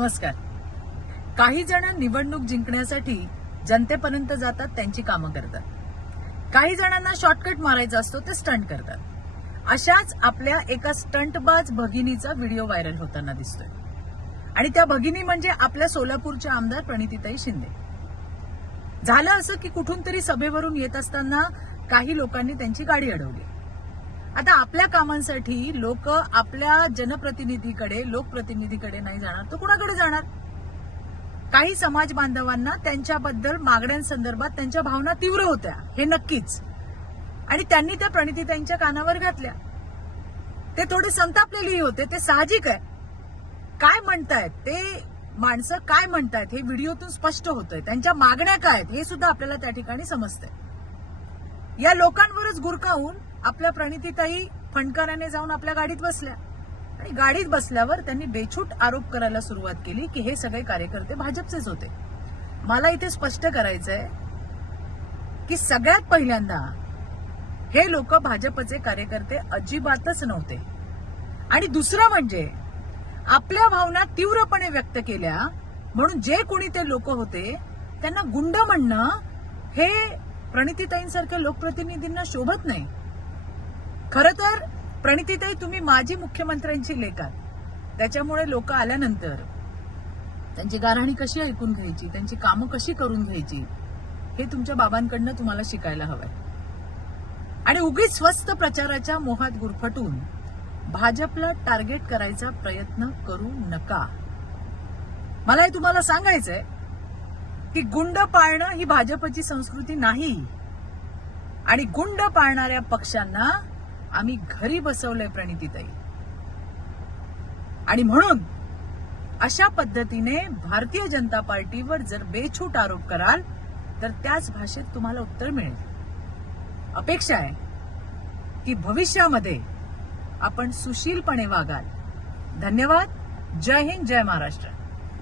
नमस्कार. काही जण निवडणूक जिंकण्यासाठी जनतेपर्यंत जातात त्यांची कामं करतात. काही जणांना शॉर्टकट मारायचा असतो ते स्टंट करतात. अशाच आपल्या एका स्टंटबाज भगिनीचा व्हिडिओ व्हायरल होताना दिसतोय. आणि त्या भगिनी म्हणजे आपल्या सोलापूरच्या आमदार प्रणितीताई शिंदे. झालं असं की कुठून तरी सभेवरून येत असताना काही लोकांनी त्यांची गाडी अडवली. आता आपल्या कामांसाठी लोक आपल्या जनप्रतिनिधीकडे लोकप्रतिनिधीकडे नाही जाणार. तो कुणाकडे जाणार? काही समाज बांधवांना त्यांच्याबद्दल मागण्यांसंदर्भात त्यांच्या भावना तीव्र होत्या. हे नक्कीच. आणि त्यांनी त्या प्रणितीताईंच्या कानावर घातल्या. ते थोडे संतापलेलेही होते. ते साहजिक आहे. काय म्हणतायत? ते माणसं काय म्हणतायत हे व्हिडिओतून स्पष्ट होतंय. त्यांच्या मागण्या काय आहेत हे सुद्धा आपल्याला त्या ठिकाणी समजतंय. या लोकांवरच गुरकावून आपल्या प्रणितीताई फणकाराने जाऊन आपल्या गाडीत बसल्या. आणि गाडीत बसल्यावर त्यांनी बेछूट आरोप करायला सुरुवात केली की हे सगळे कार्यकर्ते भाजपचेच होते. मला इथे स्पष्ट करायचंय की सगळ्यात पहिल्यांदा हे लोक भाजपचे कार्यकर्ते अजिबातच नव्हते. आणि दुसरं म्हणजे आपल्या भावना तीव्रपणे व्यक्त केल्या म्हणून जे कोणी ते लोक होते त्यांना गुंड म्हणणं हे प्रणितीताईंसारख्या लोकप्रतिनिधींना शोभत नाही. खरं तर प्रणितीताई तुम्ही माजी मुख्यमंत्र्यांची लेखात त्याच्यामुळे लोक आल्यानंतर त्यांची गारहाणी कशी ऐकून घ्यायची? त्यांची कामं कशी करून घ्यायची? हे तुमच्या बाबांकडनं तुम्हाला शिकायला हवंय. आणि उगीच स्वस्त प्रचाराच्या मोहात गुरफटून भाजपला टार्गेट करायचा प्रयत्न करू नका. मला हे तुम्हाला सांगायचंय की गुंड पाळणं ही भाजपची संस्कृती नाही. आणि गुंड पाळणाऱ्या पक्षांना आम्ही घरी बसवलंय प्रणितीताई. आणि म्हणून अशा पद्धतीने भारतीय जनता पार्टीवर जर बेछूट आरोप कराल तर त्याच भाषेत तुम्हाला उत्तर मिळेल. अपेक्षा आहे की भविष्यामध्ये आपण सुशीलपणे वागाल. धन्यवाद. जय हिंद जय महाराष्ट्र.